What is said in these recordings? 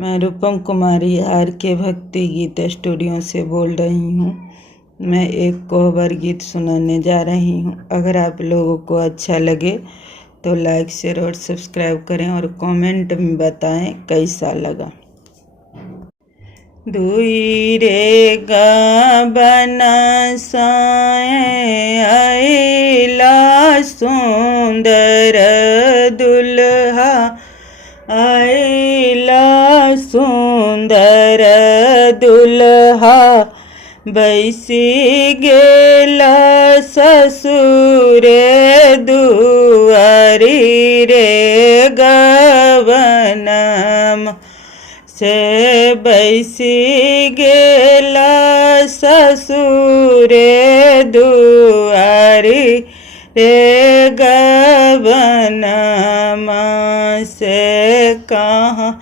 मैं रूपम कुमारी आर के भक्ति गीत स्टूडियो से बोल रही हूँ। मैं एक कोहबर गीत सुनाने जा रही हूँ। अगर आप लोगों को अच्छा लगे तो लाइक शेयर और सब्सक्राइब करें और कमेंट में बताएं कैसा लगा। दुई रे बना साए आइला सुंदर दुल्हा आइला सुंदर दुल्हा बैसी गेला ससुरे दुआरी रे गवनम से बैसी गेला ससुरे दुआरी रे गवनमा से कहाँ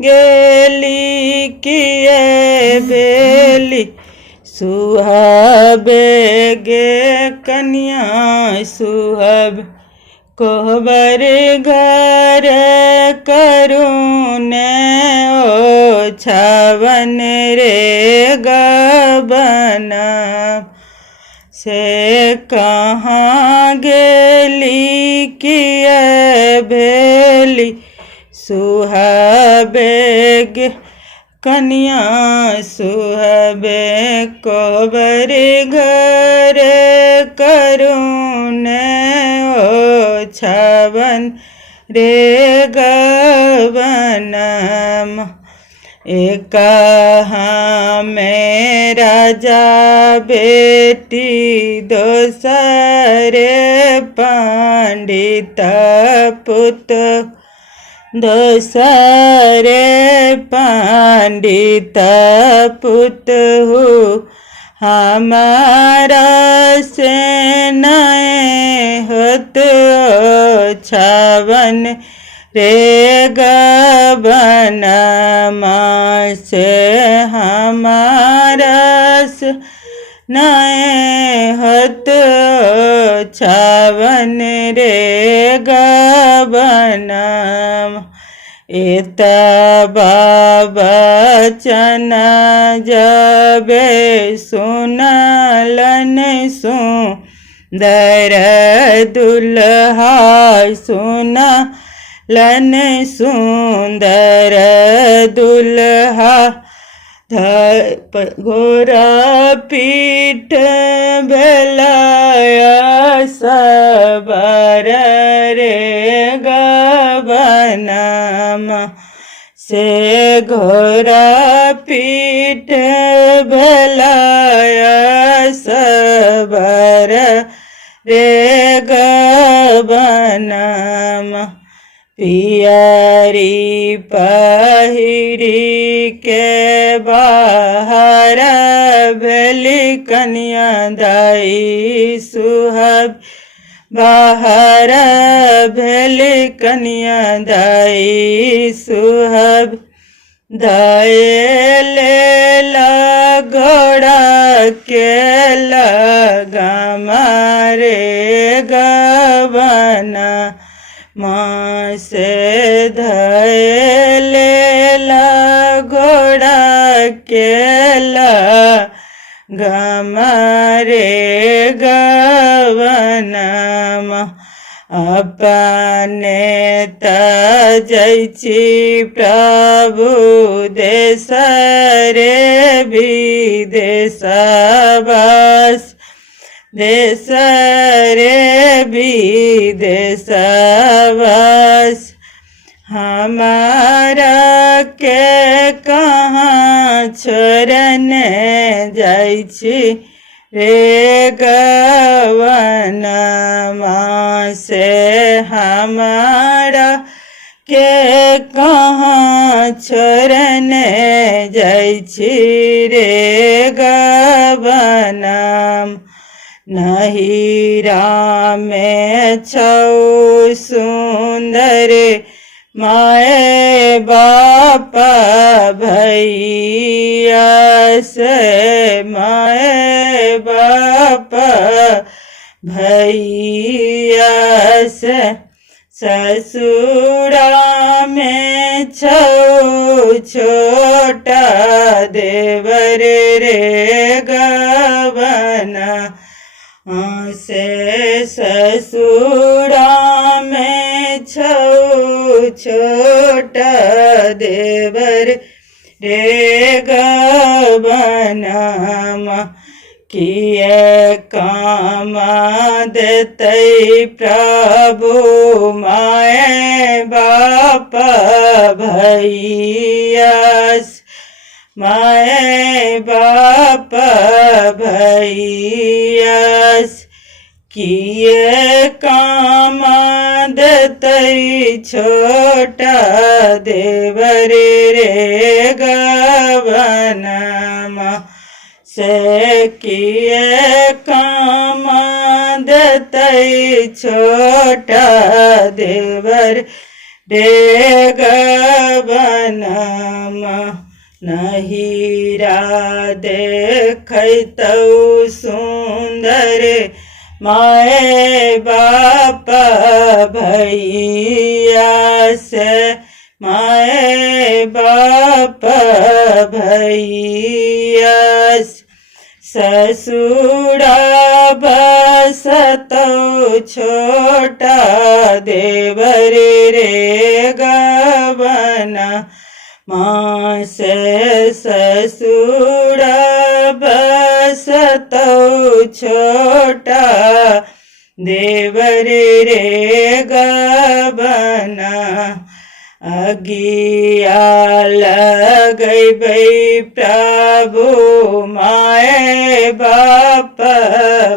गेली किए बेली सुहाबे गे कन्या सुहाब कोहबर घर करुने ओ छावन रे गबना से कहाँ गेली किए भेली सुहाबे गे कन्या सुहाबे कोहबर घर करुने ओ छावन रे गवनम एक में राजा बेटी दोसरे पंडित पुत्र दोसरे पंडित पुत्र हो हमारा से नए होत छावन रे गबनमा से हमारा से नए होत छावन रे गबनम एत बचन जबे सुनलन सुंदर दुल्हा सुनलन सुंदर दुल्हा घोड़ा पीठ भेलाया सबर रे गबनमा से घोड़ा पीठ भेलाया सबर रे गबनमा पियरी पहिरी के बाहर भेली कन्या दाई सुहाब बाहर भेली कन्या दाई सुहाब दाए लेला घोड़ा के लगा मारे गबना माँ से धैलेला घोड़ा केला गमारे गवनम अपने तजैछि प्रभु देश रे विदेशवास देश रे विदेशवास हमारा के कहाँ छोड़ने जाइछि रे गवनमा से हमारा के कहाँ छोड़ने जाइछि रे गवनम नहीं रामे छौ सुंदर माए बाप भैया से माए बाप भैया से ससुरा में छौ छोटा देवर रे गबना से ससुरा में छोटा देवर रे गबना किए काम देते प्रभु माए बाप भैयास माए बाप भैयास किए काम देते छोटा देवर रे गबनमा से किए काम देते छोटा देवर रे गबनमा नहीरा देखतौ सुंदर माए बाप भैया से माए बाप भैया ससुरा बसतौ छोटा देवर रे गबना माँ से ससुरा बसतौ छोटा देवर रे गबना अगिया लगबै प्रभु माए बाप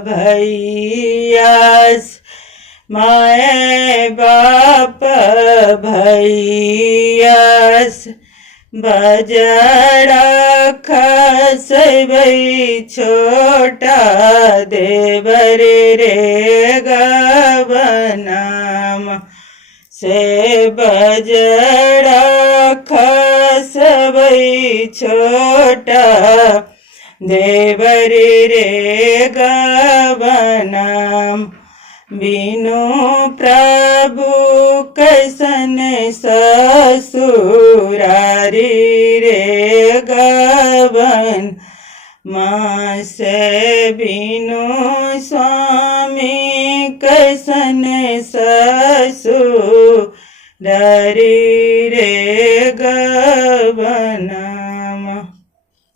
भैयास माए बाप भैयास बजड़ा खसबै छोटा देवर रे गबनाम से बजड़ा खसबै छोटा देवर रे गबनाम बिनु प्रभु कैसन ससुरारी रे गबन माँ से बिनु स्वामी कैसन ससुरारी